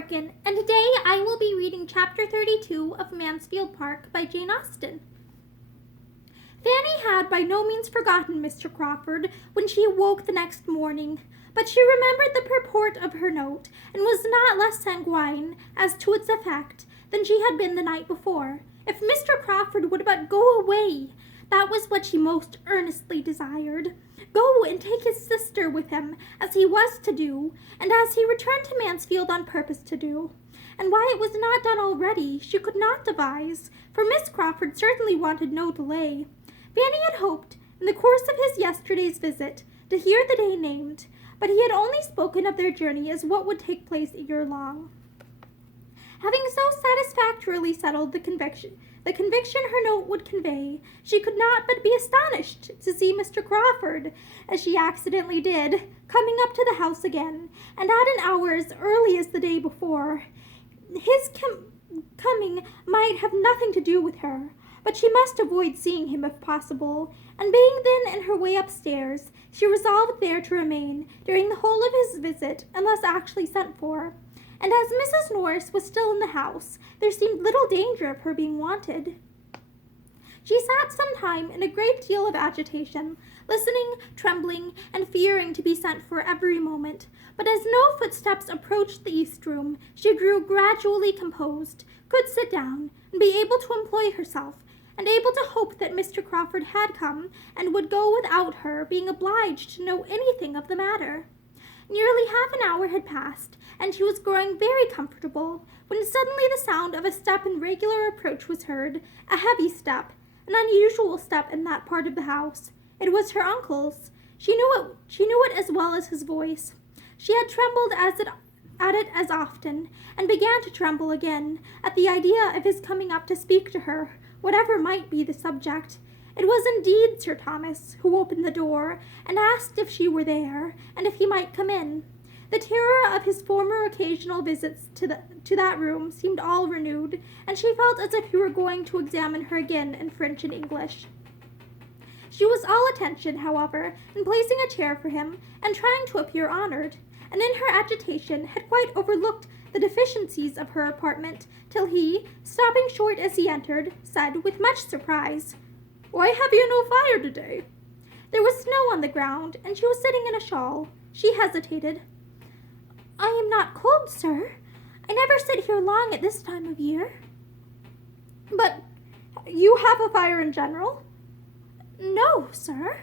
Morgan, and today I will be reading Chapter 32 of Mansfield Park by Jane Austen. Fanny had by no means forgotten Mr. Crawford when she awoke the next morning, but she remembered the purport of her note, and was not less sanguine as to its effect than she had been the night before. If Mr. Crawford would but go away, that was what she most earnestly desired. Go and take his sister with him, as he was to do, and as he returned to Mansfield on purpose to do. And why it was not done already, she could not devise, for Miss Crawford certainly wanted no delay. Fanny had hoped, in the course of his yesterday's visit, to hear the day named, but he had only spoken of their journey as what would take place ere long. Having so satisfactorily settled the conviction her note would convey, she could not but be astonished to see Mr. Crawford, as she accidentally did, coming up to the house again, and at an hour as early as the day before. His coming might have nothing to do with her, but she must avoid seeing him if possible, and being then in her way upstairs, she resolved there to remain during the whole of his visit, unless actually sent for. And as Mrs. Norris was still in the house, there seemed little danger of her being wanted. She sat some time in a great deal of agitation, listening, trembling, and fearing to be sent for every moment. But as no footsteps approached the east room, she grew gradually composed, could sit down, and be able to employ herself, and able to hope that Mr. Crawford had come, and would go without her being obliged to know anything of the matter. Nearly half an hour had passed, and she was growing very comfortable, when suddenly the sound of a step in regular approach was heard, a heavy step, an unusual step in that part of the house. It was her uncle's. She knew it as well as his voice. She had trembled at it as often, and began to tremble again, at the idea of his coming up to speak to her, whatever might be the subject. It was indeed Sir Thomas, who opened the door, and asked if she were there, and if he might come in. The terror of his former occasional visits to that room seemed all renewed, and she felt as if he were going to examine her again in French and English. She was all attention, however, in placing a chair for him, and trying to appear honored, and in her agitation had quite overlooked the deficiencies of her apartment, till he, stopping short as he entered, said with much surprise, "Why have you no fire today?" There was snow on the ground, and she was sitting in a shawl. She hesitated. "I am not cold, sir. I never sit here long at this time of year." "But you have a fire in general?" "No, sir."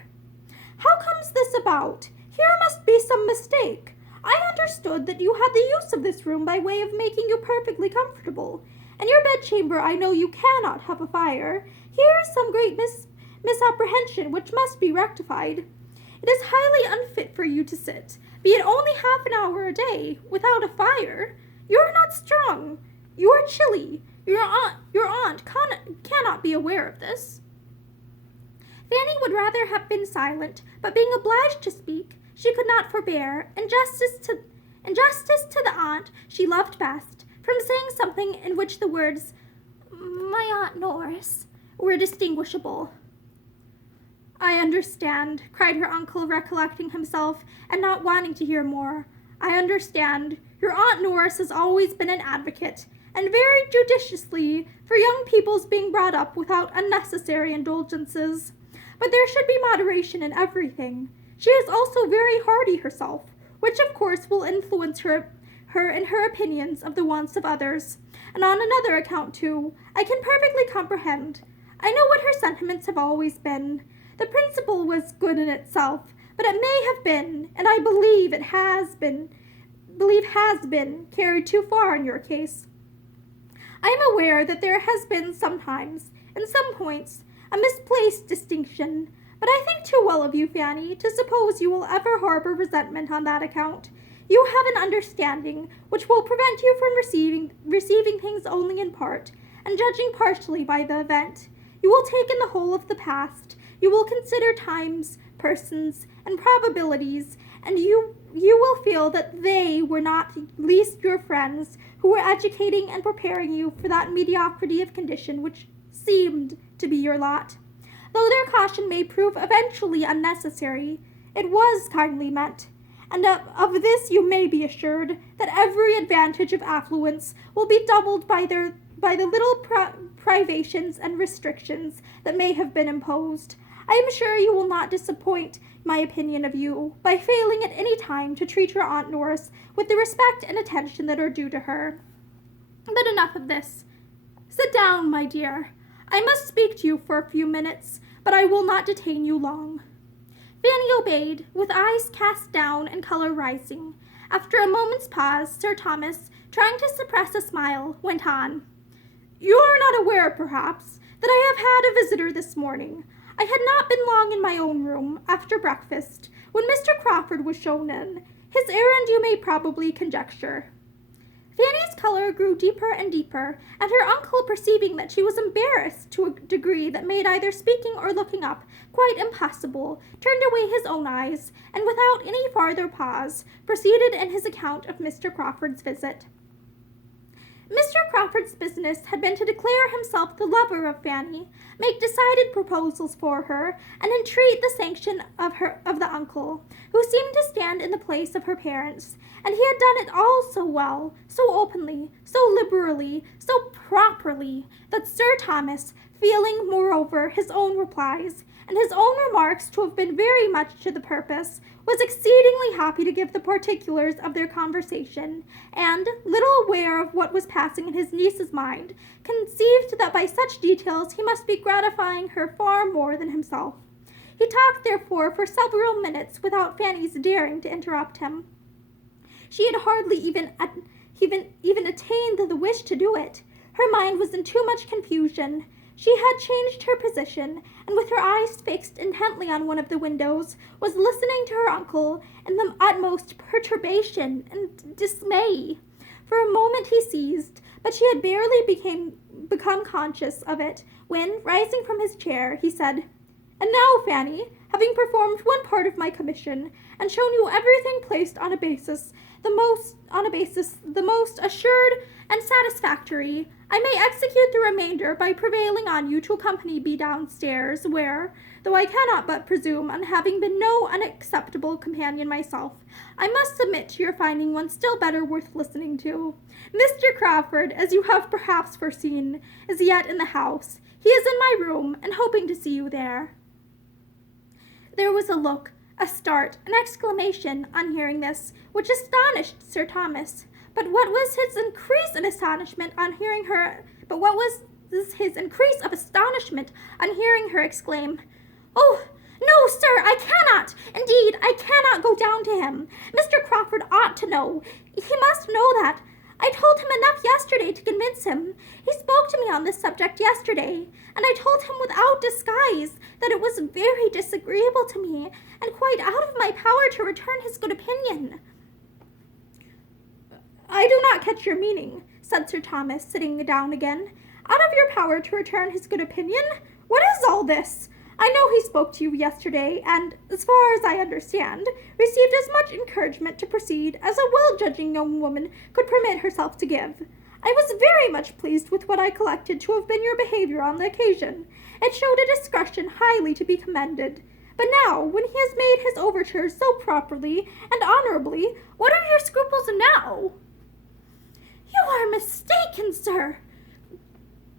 "How comes this about? Here must be some mistake. I understood that you had the use of this room by way of making you perfectly comfortable. In your bedchamber I know you cannot have a fire. Here is some great misapprehension which must be rectified. It is highly unfit for you to sit, be it only half an hour a day, without a fire. You are not strong. You are chilly. Your aunt cannot be aware of this." Fanny would rather have been silent, but being obliged to speak, she could not forbear, in justice to the aunt she loved best, from saying something in which the words, "My Aunt Norris," were distinguishable. "I understand," cried her uncle, recollecting himself, and not wanting to hear more. "I understand. Your Aunt Norris has always been an advocate, and very judiciously, for young people's being brought up without unnecessary indulgences. But there should be moderation in everything. She is also very hardy herself, which of course will influence her in her opinions of the wants of others. And on another account, too, I can perfectly comprehend. I know what her sentiments have always been. The principle was good in itself, but it may have been, and I believe has been, carried too far in your case. I am aware that there has been sometimes, in some points, a misplaced distinction, but I think too well of you, Fanny, to suppose you will ever harbor resentment on that account. You have an understanding which will prevent you from receiving things only in part, and judging partially by the event. You will take in the whole of the past. You will consider times, persons, and probabilities, and you will feel that they were not least your friends who were educating and preparing you for that mediocrity of condition which seemed to be your lot. Though their caution may prove eventually unnecessary, it was kindly meant, and of this you may be assured, that every advantage of affluence will be doubled by the little privations and restrictions that may have been imposed. I am sure you will not disappoint my opinion of you by failing at any time to treat your Aunt Norris with the respect and attention that are due to her. But enough of this. Sit down, my dear. I must speak to you for a few minutes, but I will not detain you long." Fanny obeyed, with eyes cast down and color rising. After a moment's pause, Sir Thomas, trying to suppress a smile, went on. "You are not aware, perhaps, that I have had a visitor this morning. I had not been long in my own room, after breakfast, when Mr. Crawford was shown in. His errand you may probably conjecture." Fanny's color grew deeper and deeper, and her uncle, perceiving that she was embarrassed to a degree that made either speaking or looking up quite impossible, turned away his own eyes, and without any farther pause, proceeded in his account of Mr. Crawford's visit. Mr. Crawford's business had been to declare himself the lover of Fanny, make decided proposals for her, and entreat the sanction of the uncle, who seemed to stand in the place of her parents, and he had done it all so well, so openly, so liberally, so properly, that Sir Thomas, feeling, moreover, his own replies, and his own remarks to have been very much to the purpose, was exceedingly happy to give the particulars of their conversation, and, little aware of what was passing in his niece's mind, conceived that by such details he must be gratifying her far more than himself. He talked, therefore, for several minutes without Fanny's daring to interrupt him. She had hardly even attained the wish to do it. Her mind was in too much confusion. She had changed her position, and with her eyes fixed intently on one of the windows, was listening to her uncle in the utmost perturbation and dismay. For a moment he ceased, but she had barely become conscious of it, when, rising from his chair, he said, "And now, Fanny, having performed one part of my commission, and shown you everything placed on a basis the most assured and satisfactory, I may execute the remainder by prevailing on you to accompany me downstairs, where, though I cannot but presume on having been no unacceptable companion myself, I must submit to your finding one still better worth listening to. Mr. Crawford, as you have perhaps foreseen, is yet in the house. He is in my room, and hoping to see you there." There was a look, a start, an exclamation, on hearing this, which astonished Sir Thomas. But what was his increase of astonishment on hearing her exclaim, "Oh, no, sir, I cannot. Indeed, I cannot go down to him. Mr. Crawford ought to know. He must know that. I told him enough yesterday to convince him. He spoke to me on this subject yesterday, and I told him without disguise that it was very disagreeable to me, and quite out of my power to return his good opinion." "I do not catch your meaning," said Sir Thomas, sitting down again. "Out of your power to return his good opinion? What is all this? I know he spoke to you yesterday, and, as far as I understand, received as much encouragement to proceed as a well-judging young woman could permit herself to give. I was very much pleased with what I collected to have been your behavior on the occasion. It showed a discretion highly to be commended. But now, when he has made his overtures so properly and honorably, what are your scruples now?" "You are mistaken, sir,"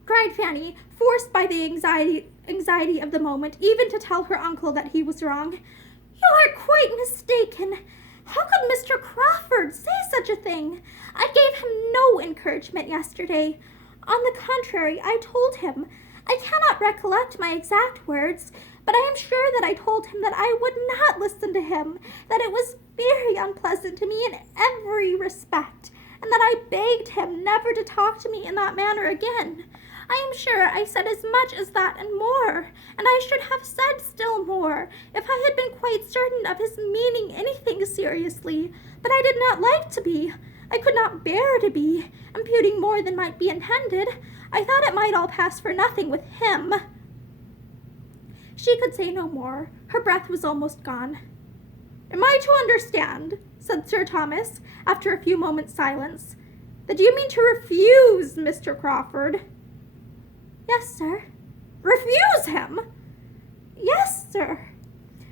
cried Fanny, forced by the anxiety of the moment even to tell her uncle that he was wrong. "You are quite mistaken. How could Mr. Crawford say such a thing? I gave him no encouragement yesterday. On the contrary, I told him, I cannot recollect my exact words, but I am sure that I told him that I would not listen to him, that it was very unpleasant to me in every respect, and that I begged him never to talk to me in that manner again. I am sure I said as much as that and more, and I should have said still more, if I had been quite certain of his meaning anything seriously, but I did not like to be. I could not bear to be, imputing more than might be intended. I thought it might all pass for nothing with him." She could say no more. Her breath was almost gone. "Am I to understand," said Sir Thomas, after a few moments' silence, "that you mean to refuse Mr. Crawford?" "Yes, sir." "Refuse him?" "Yes, sir."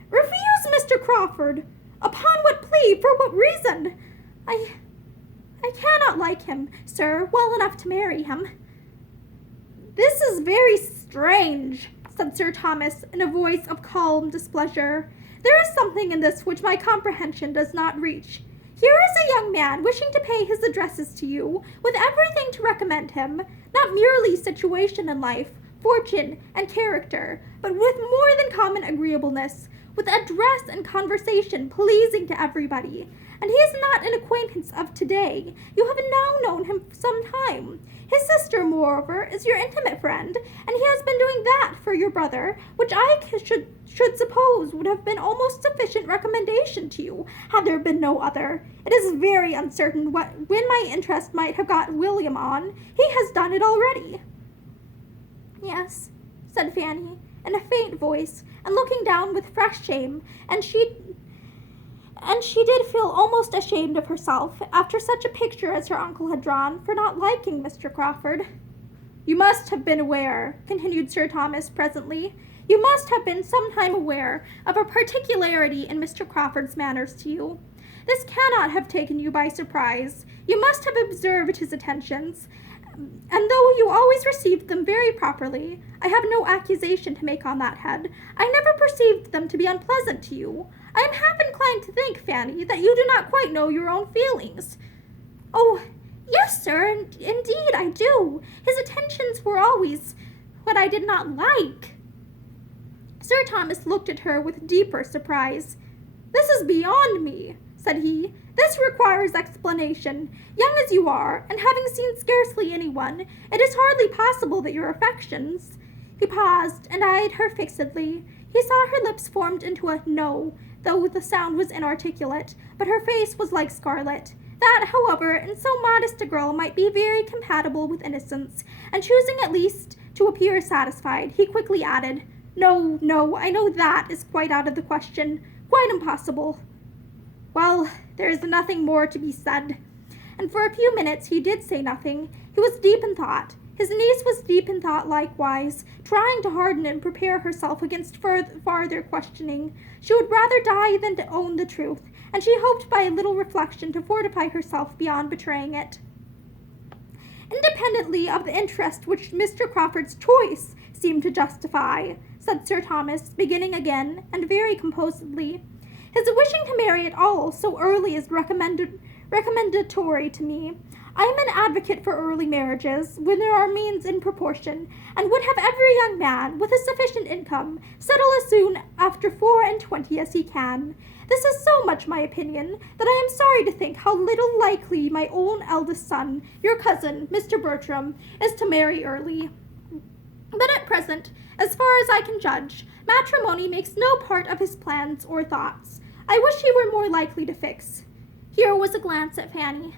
"Refuse Mr. Crawford? Upon what Really, for what reason? I cannot like him, sir, well enough to marry him. This is very strange, said Sir Thomas in a voice of calm displeasure. There is something in this which my comprehension does not reach. Here is a young man wishing to pay his addresses to you, with everything to recommend him, not merely situation in life, fortune, and character, but with more than common agreeableness, with address and conversation pleasing to everybody. And he is not an acquaintance of today. You have now known him some time. His sister, moreover, is your intimate friend, and he has been doing that for your brother, which I should suppose would have been almost sufficient recommendation to you, had there been no other. It is very uncertain when my interest might have got William on. He has done it already. Yes, said Fanny, in a faint voice, and looking down with fresh shame, and she did feel almost ashamed of herself, after such a picture as her uncle had drawn, for not liking Mr. Crawford. You must have been aware, continued Sir Thomas presently, you must have been sometime aware of a particularity in Mr. Crawford's manners to you. This cannot have taken you by surprise. You must have observed his attentions, and though you always received them very properly, I have no accusation to make on that head. I never perceived them to be unpleasant to you. I am half inclined to think, Fanny, that you do not quite know your own feelings. Oh, yes, sir, indeed I do. His attentions were always what I did not like. Sir Thomas looked at her with deeper surprise. This is beyond me, said he. This requires explanation. Young as you are, and having seen scarcely anyone, it is hardly possible that your affections— He paused and eyed her fixedly. He saw her lips formed into a no, though the sound was inarticulate, but her face was like scarlet. That, however, in so modest a girl might be very compatible with innocence, and choosing at least to appear satisfied, he quickly added, No, I know that is quite out of the question, quite impossible. Well, there is nothing more to be said. And for a few minutes he did say nothing. He was deep in thought. His niece was deep in thought likewise, trying to harden and prepare herself against farther questioning. She would rather die than to own the truth, and she hoped by a little reflection to fortify herself beyond betraying it. Independently of the interest which Mr. Crawford's choice seemed to justify, said Sir Thomas, beginning again, and very composedly, his wishing to marry at all so early is recommendatory to me. I am an advocate for early marriages, when there are means in proportion, and would have every young man, with a sufficient income, settle as soon after 24 as he can. This is so much my opinion, that I am sorry to think how little likely my own eldest son, your cousin, Mr. Bertram, is to marry early. But at present, as far as I can judge, matrimony makes no part of his plans or thoughts. I wish he were more likely to fix. Here was a glance at Fanny.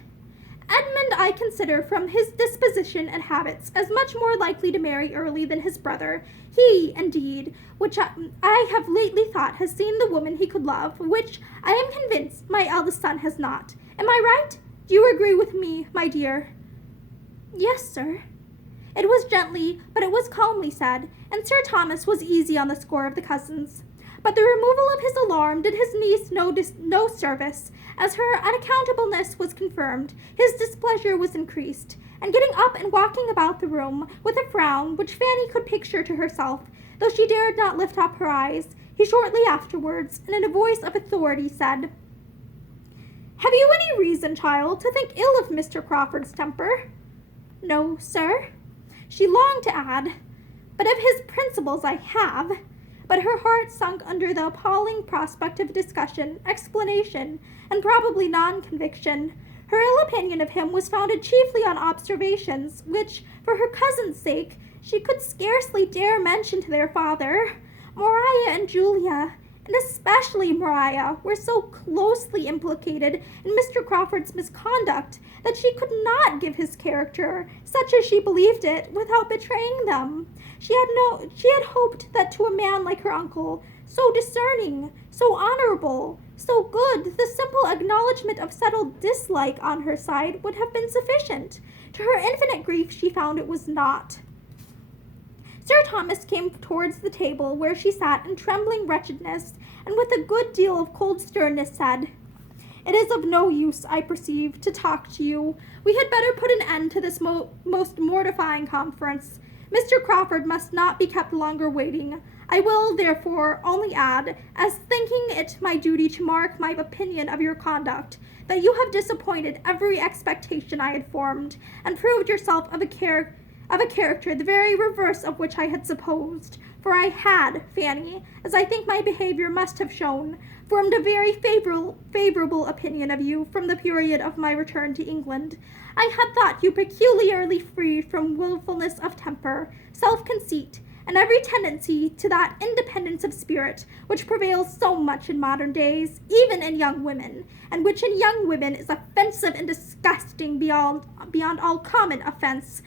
Edmund I consider from his disposition and habits as much more likely to marry early than his brother. He, indeed, which I have lately thought has seen the woman he could love, which I am convinced my eldest son has not. Am I right? Do you agree with me, my dear? Yes, sir. It was gently, but it was calmly said, and Sir Thomas was easy on the score of the cousins. But the removal of his alarm did his niece no service. As her unaccountableness was confirmed, his displeasure was increased, and getting up and walking about the room with a frown which Fanny could picture to herself, though she dared not lift up her eyes, he shortly afterwards, and in a voice of authority, said, Have you any reason, child, to think ill of Mr. Crawford's temper? No, sir. She longed to add, But of his principles I have. But her heart sunk under the appalling prospect of discussion, explanation, and probably non-conviction. Her ill opinion of him was founded chiefly on observations, which, for her cousin's sake, she could scarcely dare mention to their father. Maria and Julia, and especially Maria, were so closely implicated in Mr. Crawford's misconduct that she could not give his character, such as she believed it, without betraying them. She had hoped that to a man like her uncle, so discerning, so honorable, so good, the simple acknowledgment of settled dislike on her side would have been sufficient. To her infinite grief, she found it was not. Sir Thomas came towards the table where she sat in trembling wretchedness, and with a good deal of cold sternness said, It is of no use, I perceive, to talk to you. We had better put an end to this most mortifying conference. Mr. Crawford must not be kept longer waiting. I will, therefore, only add, as thinking it my duty to mark my opinion of your conduct, that you have disappointed every expectation I had formed, and proved yourself of a character the very reverse of which I had supposed. For I had, Fanny, as I think my behavior must have shown, formed a very favorable opinion of you from the period of my return to England. I had thought you peculiarly free from wilfulness of temper, self-conceit, and every tendency to that independence of spirit which prevails so much in modern days, even in young women, and which in young women is offensive and disgusting beyond all common offense.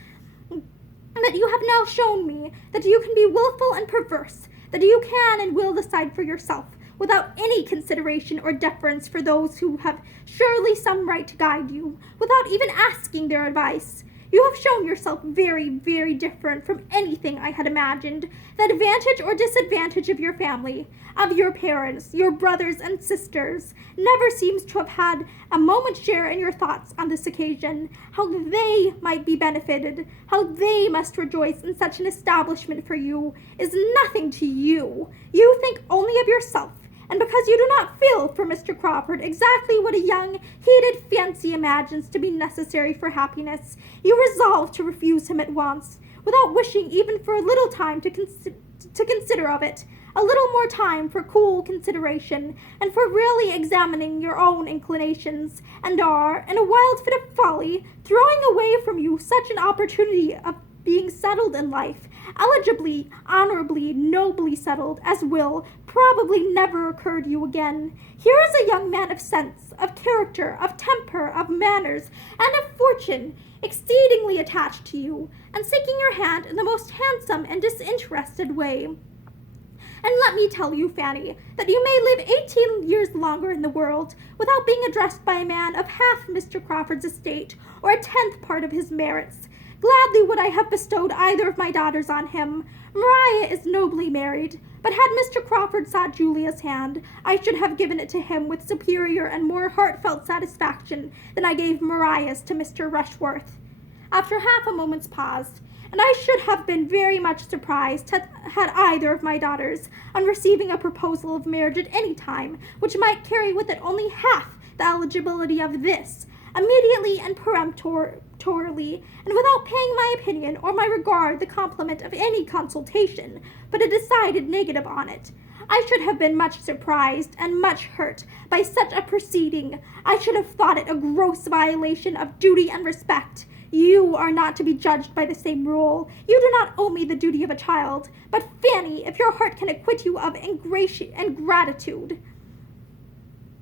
And that you have now shown me that you can be wilful and perverse, that you can and will decide for yourself, without any consideration or deference for those who have surely some right to guide you, without even asking their advice. You have shown yourself very, very different from anything I had imagined. The advantage or disadvantage of your family, of your parents, your brothers and sisters, never seems to have had a moment's share in your thoughts on this occasion. How they might be benefited, how they must rejoice in such an establishment for you, is nothing to you. You think only of yourself. And because you do not feel for Mr. Crawford exactly what a young, heated fancy imagines to be necessary for happiness, you resolve to refuse him at once, without wishing even for a little time to consider of it, a little more time for cool consideration, and for really examining your own inclinations, and are, in a wild fit of folly, throwing away from you such an opportunity of being settled in life, eligibly, honorably, nobly settled, as will probably never occur to you again. Here is a young man of sense, of character, of temper, of manners, and of fortune, exceedingly attached to you, and seeking your hand in the most handsome and disinterested way. And let me tell you, Fanny, that you may live 18 years longer in the world without being addressed by a man of half Mr. Crawford's estate, or a 10th part of his merits. Gladly would I have bestowed either of my daughters on him. Maria is nobly married, but had Mr. Crawford sought Julia's hand, I should have given it to him with superior and more heartfelt satisfaction than I gave Maria's to Mr. Rushworth. After half a moment's pause, and I should have been very much surprised had either of my daughters, on receiving a proposal of marriage at any time, which might carry with it only half the eligibility of this, immediately and peremptorily, and without paying my opinion or my regard the compliment of any consultation, but a decided negative on it. I should have been much surprised and much hurt by such a proceeding. I should have thought it a gross violation of duty and respect. You are not to be judged by the same rule. You do not owe me the duty of a child. But, Fanny, if your heart can acquit you of ingratitude.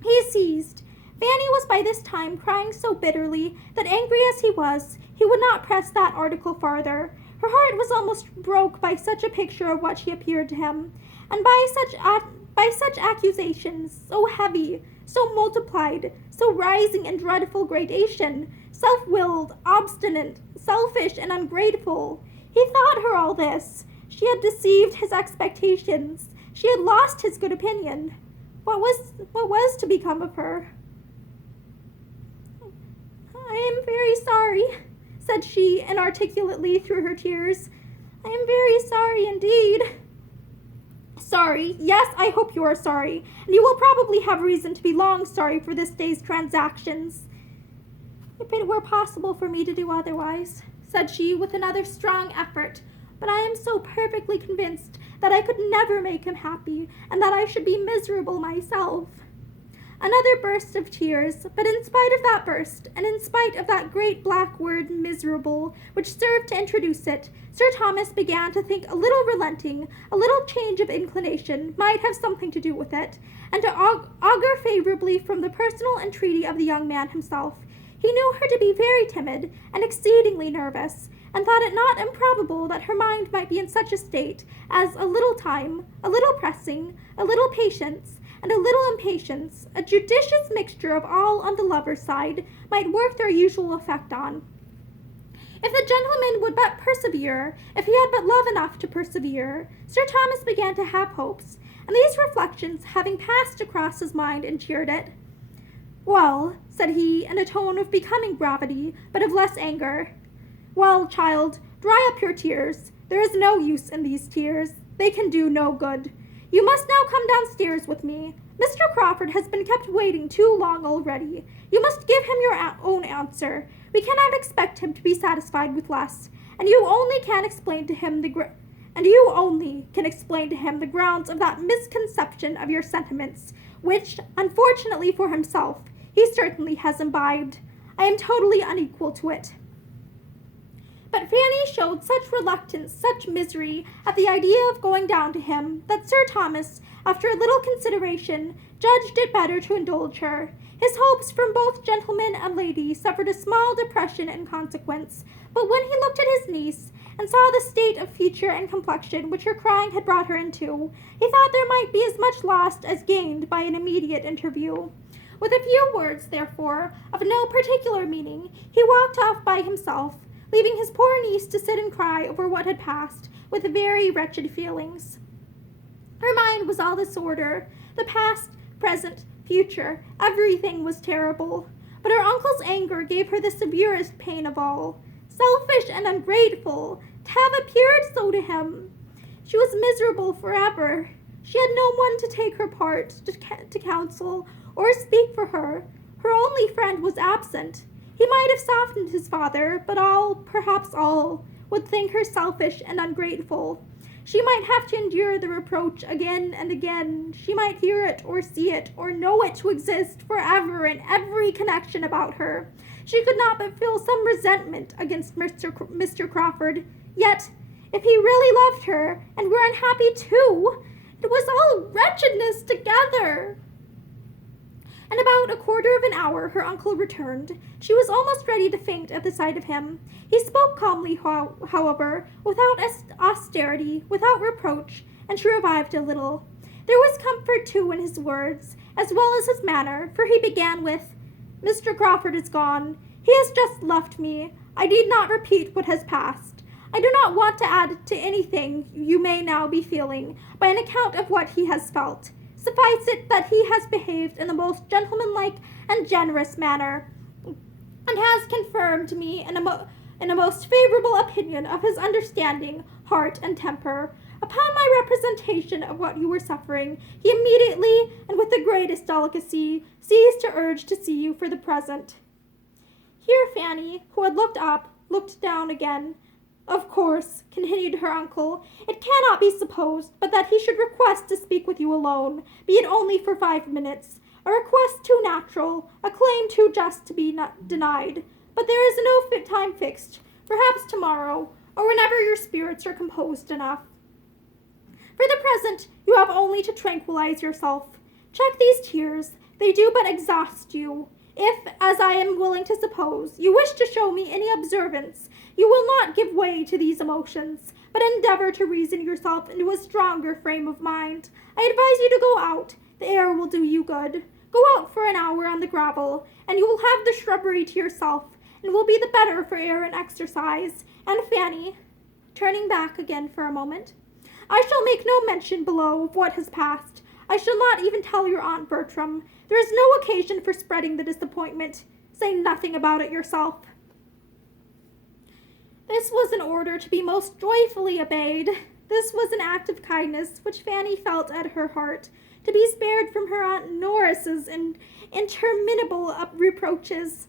He ceased. Fanny was by this time crying so bitterly that, angry as he was, he would not press that article farther. Her heart was almost broke by such a picture of what she appeared to him, and by such accusations, so heavy, so multiplied, so rising in dreadful gradation, self-willed, obstinate, selfish, and ungrateful. He thought her all this. She had deceived his expectations. She had lost his good opinion. What was to become of her? "I am very sorry," said she inarticulately through her tears. "I am very sorry indeed." "Sorry? Yes, I hope you are sorry, and you will probably have reason to be long sorry for this day's transactions." "If it were possible for me to do otherwise," said she with another strong effort, "but I am so perfectly convinced that I could never make him happy, and that I should be miserable myself." Another burst of tears, but in spite of that burst, and in spite of that great black word miserable, which served to introduce it, Sir Thomas began to think a little relenting, a little change of inclination, might have something to do with it, and to augur favorably from the personal entreaty of the young man himself. He knew her to be very timid and exceedingly nervous, and thought it not improbable that her mind might be in such a state as a little time, a little pressing, a little patience, and a little impatience, a judicious mixture of all on the lover's side, might work their usual effect on. If the gentleman would but persevere, if he had but love enough to persevere, Sir Thomas began to have hopes, and these reflections having passed across his mind and cheered it, "Well," said he, in a tone of becoming gravity, but of less anger. "Well, child, dry up your tears. There is no use in these tears. They can do no good. You must now come downstairs with me. Mr. Crawford has been kept waiting too long already. You must give him your own answer. We cannot expect him to be satisfied with less, and you only can explain to him the grounds of that misconception of your sentiments, which, unfortunately for himself, he certainly has imbibed. I am totally unequal to it." But Fanny showed such reluctance, such misery at the idea of going down to him, that Sir Thomas, after a little consideration, judged it better to indulge her. His hopes from both gentleman and lady suffered a small depression in consequence, but when he looked at his niece, and saw the state of feature and complexion which her crying had brought her into, he thought there might be as much lost as gained by an immediate interview. With a few words, therefore, of no particular meaning, he walked off by himself, leaving his poor niece to sit and cry over what had passed, with very wretched feelings. Her mind was all disorder. The past, present, future, everything was terrible. But her uncle's anger gave her the severest pain of all. Selfish and ungrateful, to have appeared so to him. She was miserable forever. She had no one to take her part, to counsel, or speak for her. Her only friend was absent. He might have softened his father, but all, perhaps all, would think her selfish and ungrateful. She might have to endure the reproach again and again. She might hear it, or see it, or know it to exist forever in every connection about her. She could not but feel some resentment against Mr. Crawford. Yet, if he really loved her, and were unhappy too, it was all wretchedness together. In about a quarter of an hour her uncle returned. She was almost ready to faint at the sight of him. He spoke calmly, however, without austerity, without reproach, and she revived a little. There was comfort, too, in his words, as well as his manner, for he began with, "Mr. Crawford is gone. He has just left me. I need not repeat what has passed. I do not want to add to anything you may now be feeling, by an account of what he has felt. Suffice it that he has behaved in the most gentlemanlike and generous manner, and has confirmed me in a most favorable opinion of his understanding, heart, and temper. Upon my representation of what you were suffering, he immediately, and with the greatest delicacy, ceased to urge to see you for the present." Here Fanny, who had looked up, looked down again. "Of course," continued her uncle, "it cannot be supposed but that he should request to speak with you alone, be it only for 5 minutes. A request too natural, a claim too just to be denied. But there is no time fixed, perhaps tomorrow, or whenever your spirits are composed enough. For the present, you have only to tranquilize yourself. Check these tears, they do but exhaust you. If, as I am willing to suppose, you wish to show me any observance, you will not give way to these emotions, but endeavor to reason yourself into a stronger frame of mind. I advise you to go out. The air will do you good. Go out for an hour on the gravel, and you will have the shrubbery to yourself, and will be the better for air and exercise. And Fanny," turning back again for a moment, "I shall make no mention below of what has passed. I shall not even tell your Aunt Bertram. There is no occasion for spreading the disappointment. Say nothing about it yourself." This was an order to be most joyfully obeyed. This was an act of kindness which Fanny felt at her heart, to be spared from her Aunt Norris's interminable reproaches.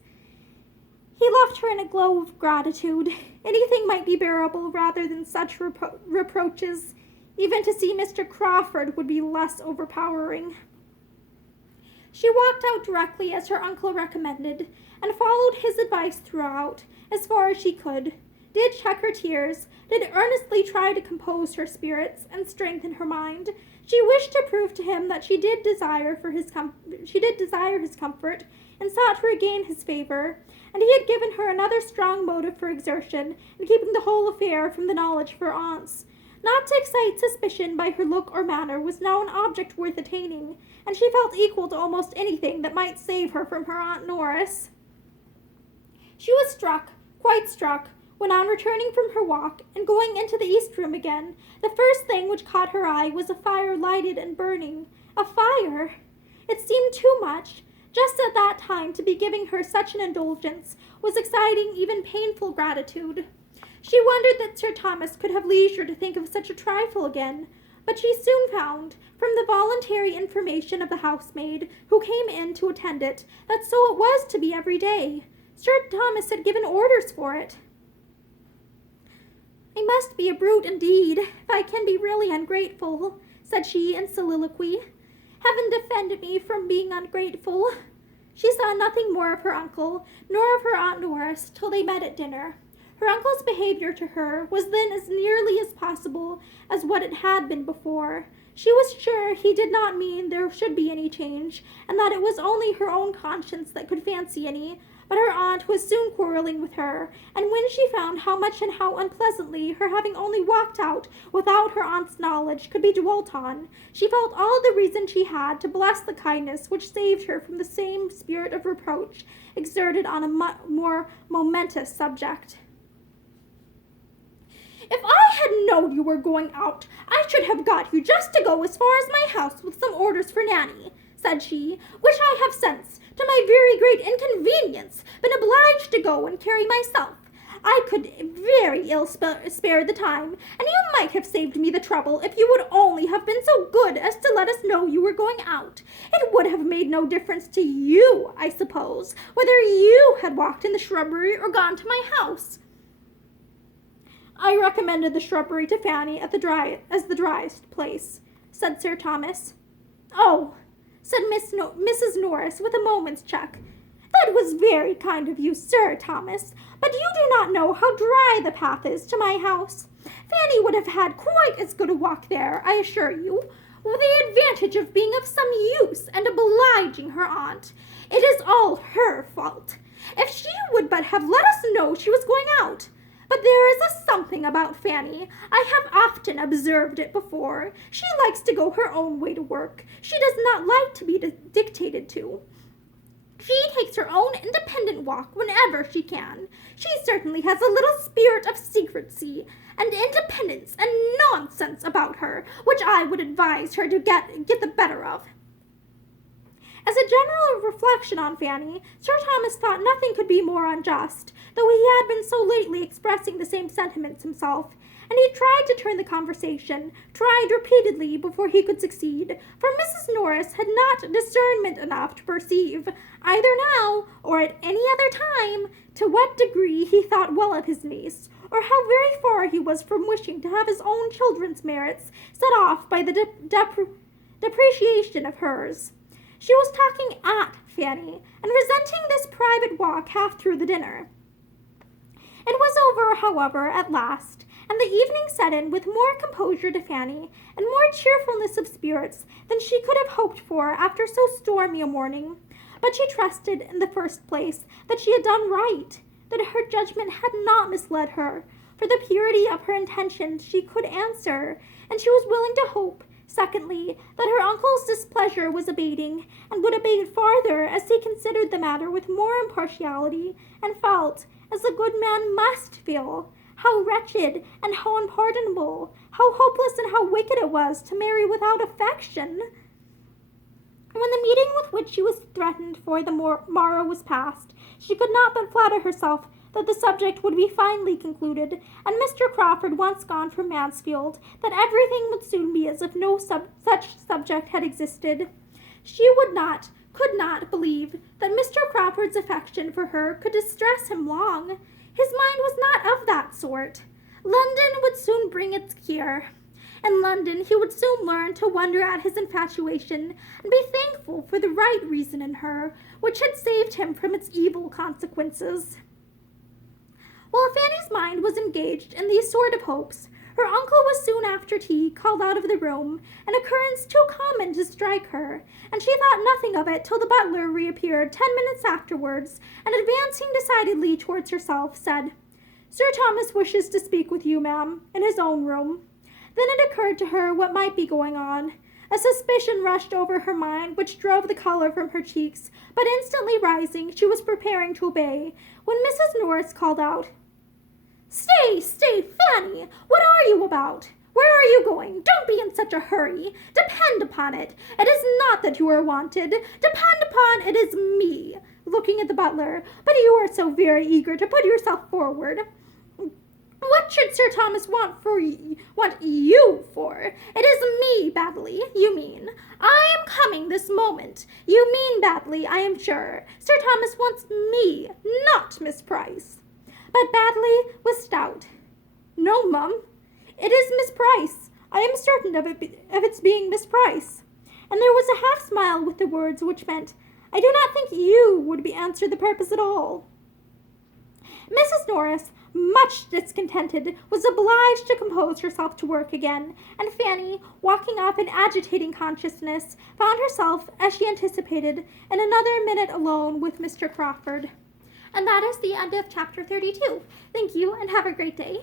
He left her in a glow of gratitude. Anything might be bearable rather than such reproaches. Even to see Mr. Crawford would be less overpowering. She walked out directly as her uncle recommended, and followed his advice throughout, as far as she could, did check her tears, did earnestly try to compose her spirits and strengthen her mind. She wished to prove to him that she did desire his comfort, and sought to regain his favor, and he had given her another strong motive for exertion in keeping the whole affair from the knowledge of her aunts. Not to excite suspicion by her look or manner was now an object worth attaining, and she felt equal to almost anything that might save her from her Aunt Norris. She was struck, quite struck, when on returning from her walk, and going into the east room again, the first thing which caught her eye was a fire lighted and burning. A fire! It seemed too much. just at that time to be giving her such an indulgence was exciting even painful gratitude. She wondered that Sir Thomas could have leisure to think of such a trifle again, but she soon found, from the voluntary information of the housemaid who came in to attend it, that so it was to be every day. Sir Thomas had given orders for it. "I must be a brute indeed, if I can be really ungrateful," said she in soliloquy. "Heaven defend me from being ungrateful." She saw nothing more of her uncle, nor of her Aunt Doris, till they met at dinner. Her uncle's behavior to her was then as nearly as possible as what it had been before. She was sure he did not mean there should be any change, and that it was only her own conscience that could fancy any, but her aunt was soon quarreling with her, and when she found how much and how unpleasantly her having only walked out without her aunt's knowledge could be dwelt on, she felt all the reason she had to bless the kindness which saved her from the same spirit of reproach exerted on a more momentous subject. "If I had known you were going out, I should have got you just to go as far as my house with some orders for Nanny," said she, "which I have since, to my very great inconvenience, been obliged to go and carry myself. I could very ill spare the time, and you might have saved me the trouble if you would only have been so good as to let us know you were going out. It would have made no difference to you, I suppose, whether you had walked in the shrubbery or gone to my house." "I recommended the shrubbery to Fanny as the driest place," said Sir Thomas. "Oh," said Mrs. Norris with a moment's check. "That was very kind of you, Sir Thomas, but you do not know how dry the path is to my house. Fanny would have had quite as good a walk there, I assure you, with the advantage of being of some use and obliging her aunt. It is all her fault. If she would but have let us know she was going out. But there is a something about Fanny. I have often observed it before. She likes to go her own way to work. She does not like to be dictated to. She takes her own independent walk whenever she can. She certainly has a little spirit of secrecy and independence and nonsense about her, which I would advise her to get the better of." As a general reflection on Fanny, Sir Thomas thought nothing could be more unjust, though he had been so lately expressing the same sentiments himself, and he tried to turn the conversation, tried repeatedly before he could succeed, for Mrs. Norris had not discernment enough to perceive, either now or at any other time, to what degree he thought well of his niece, or how very far he was from wishing to have his own children's merits set off by the depreciation of hers. She was talking at Fanny, and resenting this private walk half through the dinner. It was over, however, at last, and the evening set in with more composure to Fanny, and more cheerfulness of spirits than she could have hoped for after so stormy a morning. But she trusted, in the first place, that she had done right, that her judgment had not misled her. For the purity of her intentions she could answer, and she was willing to hope, secondly, that her uncle's displeasure was abating, and would abate farther as he considered the matter with more impartiality, and felt, as a good man must feel, how wretched and how unpardonable, how hopeless and how wicked it was to marry without affection. When the meeting with which she was threatened for the morrow was past, she could not but flatter herself that the subject would be finally concluded, and Mr. Crawford once gone from Mansfield, that everything would soon be as if no such subject had existed. She could not believe that Mr. Crawford's affection for her could distress him long. His mind was not of that sort. London would soon bring its cure. In London he would soon learn to wonder at his infatuation, and be thankful for the right reason in her, which had saved him from its evil consequences. While Fanny's mind was engaged in these sort of hopes, her uncle was soon after tea called out of the room, an occurrence too common to strike her, and she thought nothing of it till the butler reappeared 10 minutes afterwards, and advancing decidedly towards herself, said, "Sir Thomas wishes to speak with you, ma'am, in his own room." Then it occurred to her what might be going on. A suspicion rushed over her mind which drove the color from her cheeks, but instantly rising, she was preparing to obey, when Mrs. Norris called out, "Stay, Fanny! What are you about? Were Where are you going? Don't be in such a hurry. Depend upon it, it is not that you are wanted. Depend upon it is me," looking at the butler. "But you are so very eager to put yourself forward. What should Sir Thomas want you for? It is me, Baddeley, you mean. I am coming this moment. You mean Baddeley, I am sure. Sir Thomas wants me, not Miss Price." But Baddeley was stout. "No, mum, it is Miss Price. I am certain of its being Miss Price." And there was a half smile with the words, which meant, "I do not think you would be answer the purpose at all." Mrs. Norris, much discontented, was obliged to compose herself to work again, and Fanny, walking off in agitating consciousness, found herself, as she anticipated, in another minute alone with Mr. Crawford. And that is the end of chapter 32. Thank you, and have a great day.